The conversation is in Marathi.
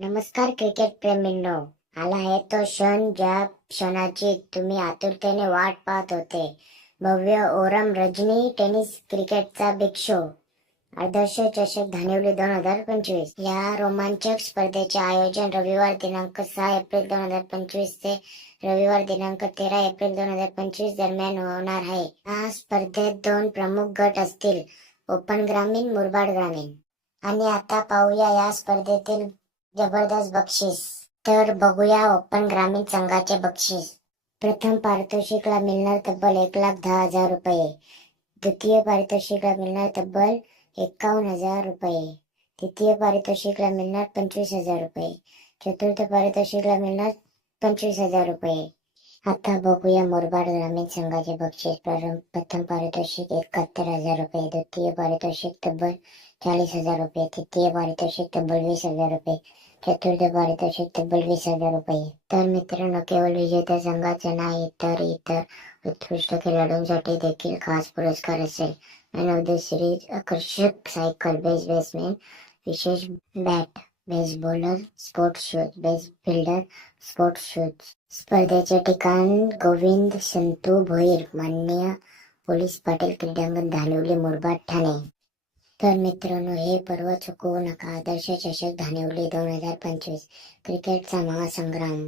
नमस्कार क्रिकेट प्रेमींनो. आला आहे तो क्षण ज्या क्षणाची तुम्ही आतुरतेने वाट पाहत होते. भव्य ओरम रजनी टेनिस क्रिकेटचा बिग शो. आदर्श चषक धानिवली 2025 या रोमांचक स्पर्धेचे आयोजन रविवार दिनांक 6 एप्रिल 2025 ते रविवार दिनांक 13 एप्रिल 2025 दरम्यान होणार आहे. या स्पर्धेत 2 प्रमुख गट असतील, ओपन ग्रामीण, मुरबाड ग्रामीण. आणि आता पाहूया या स्पर्धेतील जबरदस्त बक्षीस. तर बघूया ओपन ग्रामीण संघाचे बक्षीस. प्रथम पारितोषिकला मिळणार तब्बल 1,10,000 रुपये. द्वितीय पारितोषिकला मिळणार तब्बल 51,000 रुपये. तृतीय पारितोषिकला मिळणार 25,000 रुपये. चतुर्थ पारितोषिकला मिळणार 25,000 रुपये. आता बघूया मुरबाड ग्रामीण संघाचे बक्षीस. प्रथम पारितोषिक 71,000 रुपये. द्वितीय पारितोषिक तब्बल 40,000 रुपये. तृतीय पारितोषिक तब्बल 20,000 रुपये. चतुर्थ पारितोषिक तब्बल 20,000 रुपये. तर मित्रांनो, केवळ विजेत्या संघाचे नाही तर इतर उत्कृष्ट खेळाडूंसाठी देखील खास पुरस्कार असेल. मॅन ऑफ द सिरीज, आकर्षक सायकल, बेस्ट बॅट्समॅन, विशेष bat, best bowler, sports shoes, best fielder, sports shoes. स्पर्धेचे ठिकाण गोविंद संतू भोईर, माननीय पोलीस पाटील क्रीडांगण, धानिवली, मुरबाड, ठाणे. तर मित्रांनो, हे पर्व चुकवू नका. आदर्श चषक धानिवली 2025 क्रिकेटचा महासंग्राम.